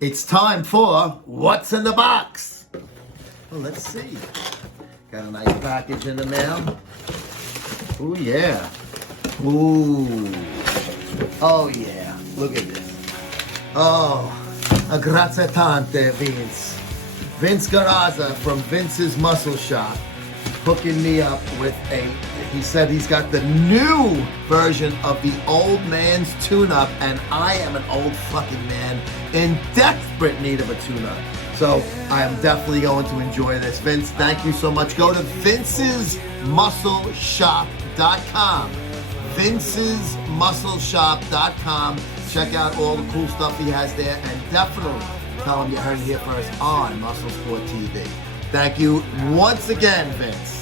It's time for What's in the Box? Well, let's see. Got a nice package in the mail. Ooh, yeah. Ooh. Oh, yeah. Look at this. Oh, grazie tante, Vince. Vince Garza from Vince's Muscle Shop hooking me up with he said he's got the new version of the old man's tune-up, and I am an old fucking man in desperate need of a tune-up. So I am definitely going to enjoy this. Vince, thank you so much. Go to vincesmuscleshop.com. vincesmuscleshop.com. Check out all the cool stuff he has there, and definitely tell him you heard it here first on Muscle Sport TV. Thank you once again, Vince.